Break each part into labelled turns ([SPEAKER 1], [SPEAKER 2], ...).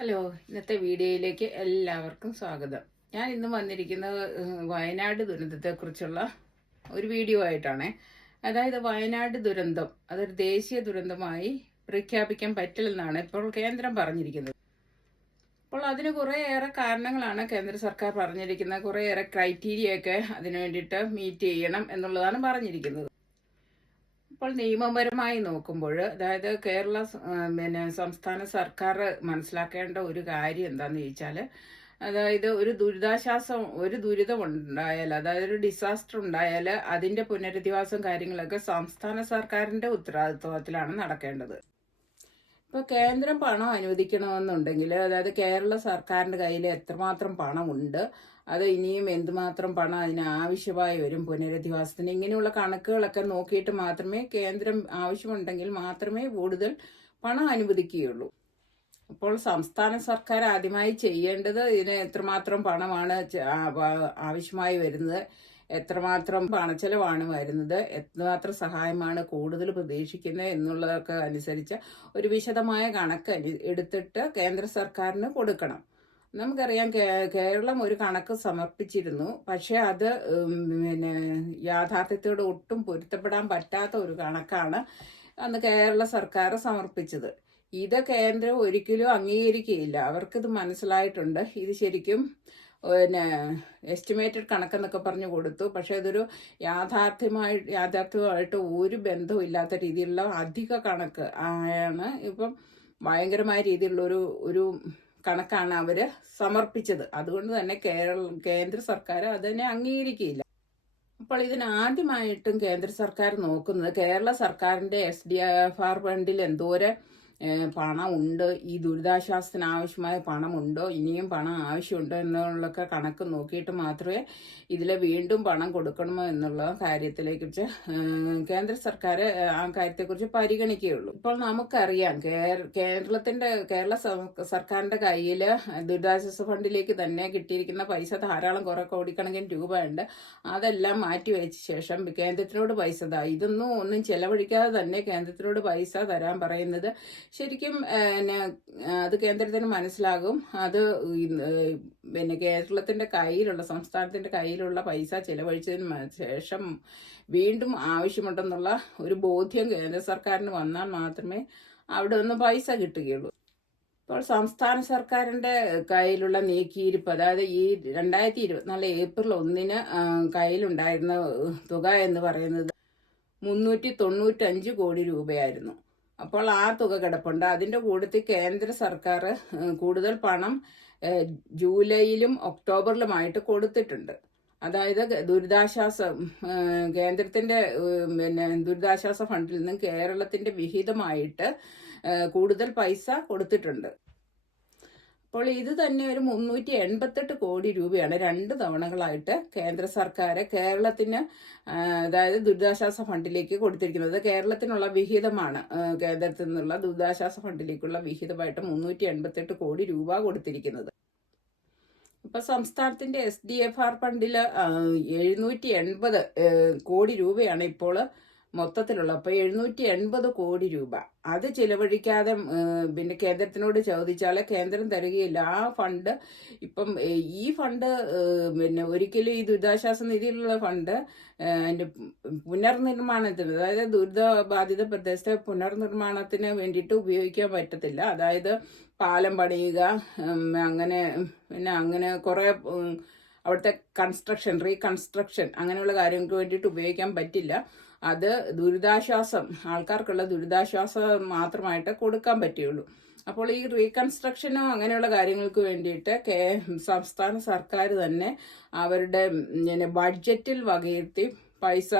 [SPEAKER 1] Hello ഇന്നത്തെ വീഡിയോയിലേക്ക് എല്ലാവർക്കും സ്വാഗതം. ഞാൻ ഇന്ന് വന്നിരിക്കുന്നത് വയനാട് ദുരന്തത്തെക്കുറിച്ചുള്ള ഒരു വീഡിയോ ആയിട്ടാണ്. അതായത് വയനാട് ദുരന്തം അതൊരു ദേശീയ ദുരന്തമായി പ്രഖ്യാപിക്കാൻ പറ്റില്ലെന്നാണ് ഇപ്പോൾ കേന്ദ്രം പറഞ്ഞിരിക്കുന്നത്. അപ്പോൾ അതിന് കുറേയേറെ കാരണങ്ങളാണ് കേന്ദ്ര സർക്കാർ പറഞ്ഞിരിക്കുന്നത്. കുറേയേറെ ക്രൈറ്റീരിയ ഒക്കെ അതിനു വേണ്ടിയിട്ട് മീറ്റ് ചെയ്യണം എന്നുള്ളതാണ് പറഞ്ഞിരിക്കുന്നത്. ഇപ്പോൾ നിയമപരമായി നോക്കുമ്പോൾ അതായത് കേരള പിന്നെ സംസ്ഥാന സർക്കാർ മനസ്സിലാക്കേണ്ട ഒരു കാര്യം എന്താന്ന് ചോദിച്ചാൽ അതായത് ഒരു ദുരിതാശ്വാസം ഒരു ദുരിതം ഉണ്ടായാൽ അതായത് ഒരു ഡിസാസ്റ്റർ ഉണ്ടായാൽ അതിന്റെ പുനരധിവാസം കാര്യങ്ങളൊക്കെ സംസ്ഥാന സർക്കാരിന്റെ ഉത്തരവാദിത്വത്തിലാണ് നടക്കേണ്ടത്. ഇപ്പൊ കേന്ദ്രം പണം അനുവദിക്കണമെന്നുണ്ടെങ്കിൽ അതായത് കേരള സർക്കാരിന്റെ കയ്യിൽ എത്രമാത്രം പണമുണ്ട് അത് ഇനിയും എന്തുമാത്രം പണം അതിന് ആവശ്യമായി വരും പുനരധിവാസത്തിന് ഇങ്ങനെയുള്ള കണക്കുകളൊക്കെ നോക്കിയിട്ട് മാത്രമേ കേന്ദ്രം ആവശ്യമുണ്ടെങ്കിൽ മാത്രമേ കൂടുതൽ പണം അനുവദിക്കുകയുള്ളൂ. അപ്പോൾ സംസ്ഥാന സർക്കാർ ആദ്യമായി ചെയ്യേണ്ടത് ഇതിന് എത്രമാത്രം പണമാണ് ആവശ്യമായി വരുന്നത് എത്രമാത്രം പണച്ചെലവാണ് വരുന്നത് എത്രമാത്രം സഹായമാണ് കൂടുതൽ പ്രതീക്ഷിക്കുന്നത് എന്നുള്ളതൊക്കെ അനുസരിച്ച് ഒരു വിശദമായ കണക്ക് എടുത്തിട്ട് കേന്ദ്ര സർക്കാരിന് കൊടുക്കണം. നമുക്കറിയാം കേരളം ഒരു കണക്ക് സമർപ്പിച്ചിരുന്നു. പക്ഷേ അത് പിന്നെ യാഥാർത്ഥ്യത്തോട് ഒട്ടും പൊരുത്തപ്പെടാൻ പറ്റാത്ത ഒരു കണക്കാണ് അന്ന് കേരള സർക്കാർ സമർപ്പിച്ചത്. ഇത് കേന്ദ്രം ഒരിക്കലും അംഗീകരിക്കുകയില്ല. അവർക്കിത് മനസ്സിലായിട്ടുണ്ട്. ഇത് ശരിക്കും പിന്നെ എസ്റ്റിമേറ്റഡ് കണക്കെന്നൊക്കെ പറഞ്ഞു കൊടുത്തു. പക്ഷേ ഇതൊരു യാഥാർത്ഥ്യമായി യാഥാർത്ഥ്യമായിട്ട് ഒരു ബന്ധവും ഇല്ലാത്ത രീതിയിലുള്ള അധിക കണക്ക് ആണ് ഇപ്പം ഭയങ്കരമായ രീതിയിലുള്ള ഒരു ഒരു കണക്കാണ് അവർ സമർപ്പിച്ചത്. അതുകൊണ്ട് തന്നെ കേരള കേന്ദ്ര സർക്കാർ അതിനെ അംഗീകരിക്കുകയില്ല. അപ്പോൾ ഇതിന് ആദ്യമായിട്ടും കേന്ദ്ര സർക്കാർ നോക്കുന്നത് കേരള സർക്കാരിന്റെ എസ് ഡി എഫ് ആർ ഫണ്ടിൽ എന്തോരം പണം ഉണ്ട് ഈ ദുരിതാശ്വാസത്തിന് ആവശ്യമായ പണമുണ്ടോ? ഇനിയും പണം ആവശ്യമുണ്ടോ എന്നുള്ളൊക്കെ കണക്ക് നോക്കിയിട്ട് മാത്രമേ ഇതിൽ വീണ്ടും പണം കൊടുക്കണമോ എന്നുള്ള കാര്യത്തിലേക്ക് കുറിച്ച് കേന്ദ്ര സർക്കാർ ആ കാര്യത്തെക്കുറിച്ച് പരിഗണിക്കുകയുള്ളൂ. ഇപ്പോൾ നമുക്കറിയാം കേരളത്തിന്റെ കേരള സർക്കാരിന്റെ കയ്യിൽ ദുരിതാശ്വാസ ഫണ്ടിലേക്ക് തന്നെ കിട്ടിയിരിക്കുന്ന പൈസ ധാരാളം കുറെ കോടിക്കണക്കിന് രൂപയുണ്ട്. അതെല്ലാം മാറ്റി വെച്ച ശേഷം കേന്ദ്രത്തിനോട് പൈസ ഇതൊന്നും ഒന്നും ചെലവഴിക്കാതെ തന്നെ കേന്ദ്രത്തിനോട് പൈസ തരാൻ പറയുന്നത് ശരിക്കും പിന്നെ, അത് കേന്ദ്രത്തിന് മനസ്സിലാകും. അത് പിന്നെ കേരളത്തിന്റെ കയ്യിലുള്ള സംസ്ഥാനത്തിന്റെ കയ്യിലുള്ള പൈസ ചെലവഴിച്ചതിന് ശേഷം വീണ്ടും ആവശ്യമുണ്ടെന്നുള്ള ഒരു ബോധ്യം കേന്ദ്ര സർക്കാരിന് വന്നാൽ മാത്രമേ അവിടെ നിന്ന് പൈസ കിട്ടുകയുള്ളൂ. ഇപ്പോൾ സംസ്ഥാന സർക്കാരിന്റെ കയ്യിലുള്ള നീക്കിയിരിപ്പ് അതായത് ഈ രണ്ടായിരത്തി ഇരുപത്തിനാല് ഏപ്രിൽ ഒന്നിന് കയ്യിലുണ്ടായിരുന്ന തുക എന്ന് പറയുന്നത് മുന്നൂറ്റി തൊണ്ണൂറ്റഞ്ച് കോടി രൂപയായിരുന്നു. അപ്പോൾ ആ തുക കിടപ്പുണ്ട്. അതിന്റെ കൂട്ടത്തിൽ കേന്ദ്ര സർക്കാർ കൂടുതൽ പണം ജൂലൈയിലും ഒക്ടോബറിലുമായിട്ട് കൊടുത്തിട്ടുണ്ട്. അതായത് ദുരിതാശ്വാസ കേന്ദ്രത്തിന്റെ പിന്നെ ദുരിതാശ്വാസ ഫണ്ടിൽ നിന്ന് കേരളത്തിന്റെ വിഹിതമായിട്ട് കൂടുതൽ പൈസ കൊടുത്തിട്ടുണ്ട്. അപ്പോൾ ഇത് തന്നെ ഒരു മുന്നൂറ്റി എൺപത്തെട്ട് കോടി രൂപയാണ് രണ്ട് തവണകളായിട്ട് കേന്ദ്ര സർക്കാർ കേരളത്തിന് അതായത് ദുരിതാശ്വാസ ഫണ്ടിലേക്ക് കൊടുത്തിരിക്കുന്നത്. കേരളത്തിനുള്ള വിഹിതമാണ് കേന്ദ്രത്തിൽ നിന്നുള്ള ദുരിതാശ്വാസ ഫണ്ടിലേക്കുള്ള വിഹിതമായിട്ട് മുന്നൂറ്റി എൺപത്തെട്ട് കോടി രൂപ കൊടുത്തിരിക്കുന്നത്. ഇപ്പൊ സംസ്ഥാനത്തിന്റെ എസ് ഡി എഫ് ആർ ഫണ്ടിൽ എഴുന്നൂറ്റി എൺപത് കോടി രൂപയാണ് ഇപ്പോൾ മൊത്തത്തിലുള്ള. അപ്പൊ എഴുന്നൂറ്റി എൺപത് കോടി രൂപ. അത് ചിലവഴിക്കാതെ പിന്നെ കേന്ദ്രത്തിനോട് ചോദിച്ചാൽ കേന്ദ്രം തരികയില്ല. ആ ഫണ്ട് ഇപ്പം ഈ ഫണ്ട് പിന്നെ ഒരിക്കലും ഈ ദുരിതാശ്വാസ നിധിയിലുള്ള ഫണ്ട് അതിന്റെ പുനർനിർമ്മാണത്തിന് അതായത് ദുരിതബാധിത പ്രദേശത്തെ പുനർനിർമ്മാണത്തിന് വേണ്ടിയിട്ട് ഉപയോഗിക്കാൻ പറ്റത്തില്ല. അതായത് പാലം പണിയുക അങ്ങനെ പിന്നെ അങ്ങനെ കുറെ അവിടുത്തെ കൺസ്ട്രക്ഷൻ റീകൺസ്ട്രക്ഷൻ അങ്ങനെയുള്ള കാര്യങ്ങൾക്ക് വേണ്ടിയിട്ട് ഉപയോഗിക്കാൻ പറ്റില്ല. അത് ദുരിതാശ്വാസം ആൾക്കാർക്കുള്ള ദുരിതാശ്വാസം മാത്രമായിട്ട് കൊടുക്കാൻ പറ്റുകയുള്ളൂ. അപ്പോൾ ഈ റീകൺസ്ട്രക്ഷനോ അങ്ങനെയുള്ള കാര്യങ്ങൾക്ക് വേണ്ടിയിട്ട് കേ സംസ്ഥാന സർക്കാർ തന്നെ അവരുടെ പിന്നെ ബഡ്ജറ്റിൽ വകയിരുത്തി പൈസ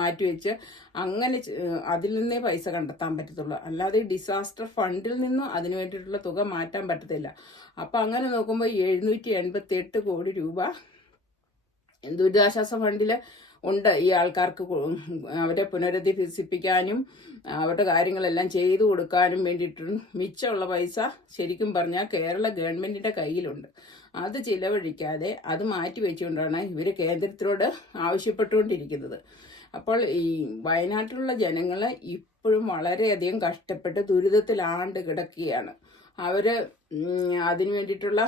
[SPEAKER 1] മാറ്റിവെച്ച് അങ്ങനെ അതിൽ നിന്നേ പൈസ കണ്ടെത്താൻ പറ്റത്തുള്ളൂ. അല്ലാതെ ഡിസാസ്റ്റർ ഫണ്ടിൽ നിന്നും അതിനു വേണ്ടിയിട്ടുള്ള തുക മാറ്റാൻ പറ്റത്തില്ല. അപ്പം അങ്ങനെ നോക്കുമ്പോൾ എഴുന്നൂറ്റി എൺപത്തി എട്ട് കോടി രൂപ ദുരിതാശ്വാസ ഫണ്ടിൽ ഉണ്ട് ഈ ആൾക്കാർക്ക് അവരെ പുനരധിവസിപ്പിക്കാനും അവരുടെ കാര്യങ്ങളെല്ലാം ചെയ്തു കൊടുക്കാനും വേണ്ടിയിട്ട് മിച്ചമുള്ള പൈസ ശരിക്കും പറഞ്ഞാൽ കേരള ഗവൺമെന്റിന്റെ കയ്യിലുണ്ട്. അത് ചിലവഴിക്കാതെ അത് മാറ്റി വെച്ചുകൊണ്ടാണ് ഇവർ കേന്ദ്രത്തിനോട് ആവശ്യപ്പെട്ടുകൊണ്ടിരിക്കുന്നത്. അപ്പോൾ ഈ വയനാട്ടിലുള്ള ജനങ്ങൾ ഇപ്പോഴും വളരെയധികം കഷ്ടപ്പെട്ട് ദുരിതത്തിലാണ്ട് കിടക്കുകയാണ്. അവർ അതിന് വേണ്ടിയിട്ടുള്ള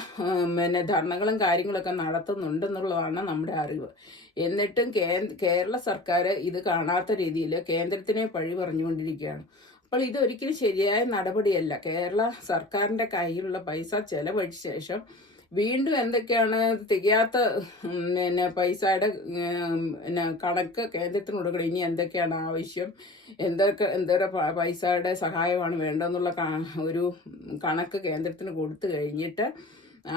[SPEAKER 1] പിന്നെ ധർണകളും കാര്യങ്ങളൊക്കെ നടത്തുന്നുണ്ടെന്നുള്ളതാണ് നമ്മുടെ അറിവ്. എന്നിട്ടും കേരള സർക്കാർ ഇത് കാണാത്ത രീതിയിൽ കേന്ദ്രത്തിനെ പഴി പറഞ്ഞുകൊണ്ടിരിക്കുകയാണ്. അപ്പോൾ ഇതൊരിക്കലും ശരിയായ നടപടിയല്ല. കേരള സർക്കാരിന്റെ കയ്യിലുള്ള പൈസ ചെലവഴിച്ച ശേഷം വീണ്ടും എന്തൊക്കെയാണ് തികയാത്ത പിന്നെ പൈസയുടെ പിന്നെ കണക്ക് കേന്ദ്രത്തിന് കൊടുക്കണം. ഇനി എന്തൊക്കെയാണ് ആവശ്യം? എന്തൊക്കെ എന്തൊക്കെ പൈസയുടെ സഹായമാണ് വേണ്ടതെന്നുള്ള ഒരു കണക്ക് കേന്ദ്രത്തിന് കൊടുത്തു കഴിഞ്ഞിട്ട്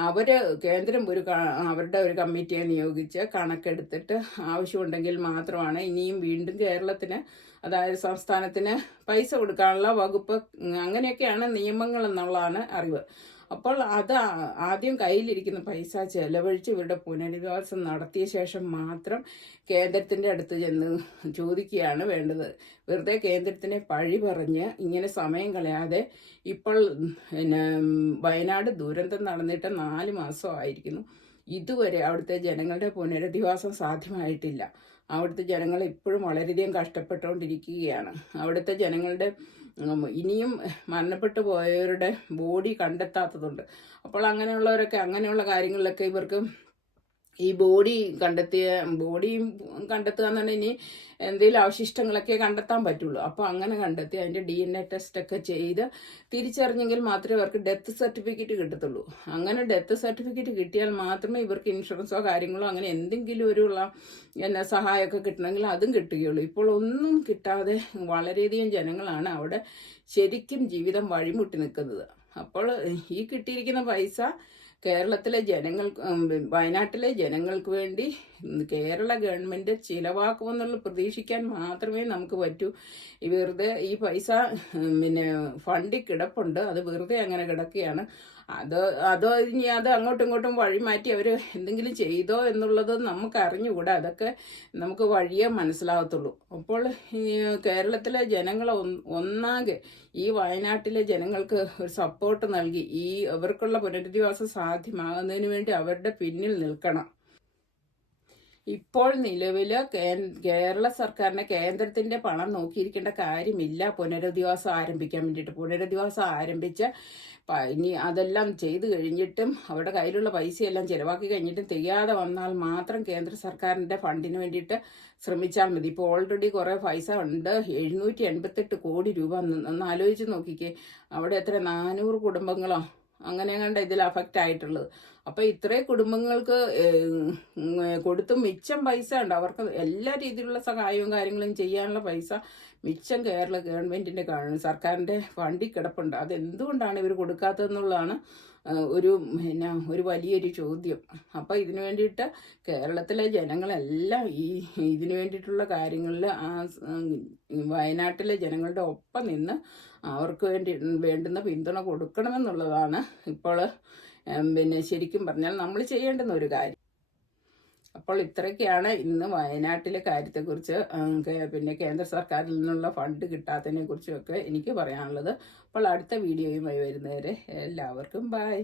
[SPEAKER 1] അവർ കേന്ദ്രം ഒരു അവരുടെ ഒരു കമ്മിറ്റിയെ നിയോഗിച്ച് കണക്കെടുത്തിട്ട് ആവശ്യമുണ്ടെങ്കിൽ മാത്രമാണ് ഇനിയും വീണ്ടും കേരളത്തിന് അതായത് സംസ്ഥാനത്തിന് പൈസ കൊടുക്കാനുള്ള വകുപ്പ് അങ്ങനെയൊക്കെയാണ് നിയമങ്ങൾ എന്നുള്ളതാണ് അറിവ്. അപ്പോൾ അത് ആദ്യം കയ്യിലിരിക്കുന്ന പൈസ ചെലവഴിച്ച് ഇവരുടെ പുനരധിവാസം നടത്തിയ ശേഷം മാത്രം കേന്ദ്രത്തിന്റെ അടുത്ത് ചെന്ന് ചോദിക്കുകയാണ് വേണ്ടത്. വെറുതെ കേന്ദ്രത്തിനെ പഴി പറഞ്ഞ് ഇങ്ങനെ സമയം കളയാതെ ഇപ്പോൾ പിന്നെ വയനാട് ദുരന്തം നടന്നിട്ട് നാല് മാസമായിരിക്കുന്നു ഇതുവരെ അവിടുത്തെ ജനങ്ങളുടെ പുനരധിവാസം സാധ്യമായിട്ടില്ല. അവിടുത്തെ ജനങ്ങൾ ഇപ്പോഴും വളരെയധികം കഷ്ടപ്പെട്ടുകൊണ്ടിരിക്കുകയാണ്. അവിടുത്തെ ജനങ്ങളുടെ ഇനിയും മരണപ്പെട്ടു പോയവരുടെ ബോഡി കണ്ടെത്താത്തതുണ്ട്. അപ്പോൾ അങ്ങനെയുള്ളവരൊക്കെ അങ്ങനെയുള്ള കാര്യങ്ങളിലൊക്കെ ഇവർക്ക് ഈ ബോഡി കണ്ടെത്തിയ ബോഡിയും കണ്ടെത്തുക എന്നുണ്ടെങ്കിൽ ഇനി എന്തെങ്കിലും അവശിഷ്ടങ്ങളൊക്കെ കണ്ടെത്താൻ പറ്റുള്ളൂ. അപ്പോൾ അങ്ങനെ കണ്ടെത്തി അതിന്റെ ഡി എൻ എ ചെയ്ത് തിരിച്ചറിഞ്ഞെങ്കിൽ മാത്രമേ അവർക്ക് ഡെത്ത് സർട്ടിഫിക്കറ്റ് കിട്ടത്തുള്ളൂ. അങ്ങനെ ഡെത്ത് സർട്ടിഫിക്കറ്റ് കിട്ടിയാൽ മാത്രമേ ഇവർക്ക് ഇൻഷുറൻസോ കാര്യങ്ങളോ അങ്ങനെ എന്തെങ്കിലും ഒരു എന്നെ സഹായമൊക്കെ കിട്ടണമെങ്കിൽ അതും കിട്ടുകയുള്ളൂ. ഇപ്പോൾ ഒന്നും കിട്ടാതെ വളരെയധികം ജനങ്ങളാണ് അവിടെ ശരിക്കും ജീവിതം വഴിമുട്ടി നിൽക്കുന്നത്. അപ്പോൾ ഈ കിട്ടിയിരിക്കുന്ന പൈസ കേരളത്തിലെ ജനങ്ങൾ വയനാട്ടിലെ ജനങ്ങൾക്ക് വേണ്ടി കേരള ഗവൺമെന്റ് ചിലവാക്കുമെന്നുള്ള പ്രതീക്ഷിക്കാൻ മാത്രമേ നമുക്ക് പറ്റൂ. ഈ വെറുതെ ഈ പൈസ പിന്നെ ഫണ്ടിൽ കിടപ്പുണ്ട്. അത് വെറുതെ അങ്ങനെ കിടക്കുകയാണ്. അത് അതോ ഇനി അത് അങ്ങോട്ടും ഇങ്ങോട്ടും വഴി മാറ്റി അവർ എന്തെങ്കിലും ചെയ്തോ എന്നുള്ളത് നമുക്ക് അറിഞ്ഞുകൂടാ. അതൊക്കെ നമുക്ക് വഴിയേ മനസ്സിലാകത്തുള്ളൂ. അപ്പോൾ കേരളത്തിലെ ജനങ്ങൾ ഒന്നാകെ ഈ വയനാട്ടിലെ ജനങ്ങൾക്ക് ഒരു സപ്പോർട്ട് നൽകി ഈ അവർക്കുള്ള പുനരധിവാസം സാധ്യമാകുന്നതിന് വേണ്ടി അവരുടെ പിന്നിൽ നിൽക്കണം. ഇപ്പോൾ നിലവിൽ കേരള സർക്കാരിനെ കേന്ദ്രത്തിന്റെ പണം നോക്കിയിരിക്കേണ്ട കാര്യമില്ല. പുനരധിവാസം ആരംഭിക്കാൻ വേണ്ടിയിട്ട്. പുനരധിവാസം ആരംഭിച്ച ഇനി അതെല്ലാം ചെയ്തു കഴിഞ്ഞിട്ടും അവരുടെ കയ്യിലുള്ള പൈസയെല്ലാം ചിലവാക്കി കഴിഞ്ഞിട്ടും തികയാതെ വന്നാൽ മാത്രം കേന്ദ്ര സർക്കാരിന്റെ ഫണ്ടിന് വേണ്ടിയിട്ട് ശ്രമിച്ചാൽ മതി. ഇപ്പോൾ ഓൾറെഡി കുറേ പൈസ ഉണ്ട്. എഴുന്നൂറ്റി എൺപത്തെട്ട് കോടി രൂപ ഒന്ന് ആലോചിച്ച് നോക്കിക്കേ. അവിടെ എത്ര? നാനൂറ് കുടുംബങ്ങളോ അങ്ങനെ കണ്ട ഇതിൽ അഫക്റ്റ് ആയിട്ടുള്ളത്. അപ്പൊ ഇത്രയും കുടുംബങ്ങൾക്ക് കൊടുത്ത് മിച്ചം പൈസ ഉണ്ട്. അവർക്ക് എല്ലാ രീതിയിലുള്ള സഹായവും കാര്യങ്ങളും ചെയ്യാനുള്ള പൈസ മിച്ചം കേരള ഗവൺമെന്റിന്റെ സർക്കാരിന്റെ ഫണ്ടിൽ കിടപ്പുണ്ട്. അത് എന്തുകൊണ്ടാണ് ഇവർ കൊടുക്കാത്തതെന്നുള്ളതാണ് ഒരു പിന്നെ ഒരു വലിയൊരു ചോദ്യം. അപ്പൊ ഇതിനു വേണ്ടിയിട്ട് കേരളത്തിലെ ജനങ്ങളെല്ലാം ഈ ഇതിനു വേണ്ടിയിട്ടുള്ള കാര്യങ്ങളിൽ ആ വയനാട്ടിലെ ജനങ്ങളുടെ ഒപ്പം നിന്ന് അവർക്ക് വേണ്ടി വേണ്ടുന്ന പിന്തുണ കൊടുക്കണമെന്നുള്ളതാണ് ഇപ്പോൾ പിന്നെ ശരിക്കും പറഞ്ഞാൽ നമ്മൾ ചെയ്യേണ്ടുന്ന ഒരു കാര്യം. അപ്പോൾ ഇത്രയൊക്കെയാണ് ഇന്ന് വയനാട്ടിലെ കാര്യത്തെക്കുറിച്ച് പിന്നെ കേന്ദ്ര സർക്കാരിൽ നിന്നുള്ള ഫണ്ട് കിട്ടാത്തതിനെ കുറിച്ചൊക്കെ എനിക്ക് പറയാനുള്ളത്. അപ്പോൾ അടുത്ത വീഡിയോയുമായി വരുന്നവരെ എല്ലാവർക്കും ബായ്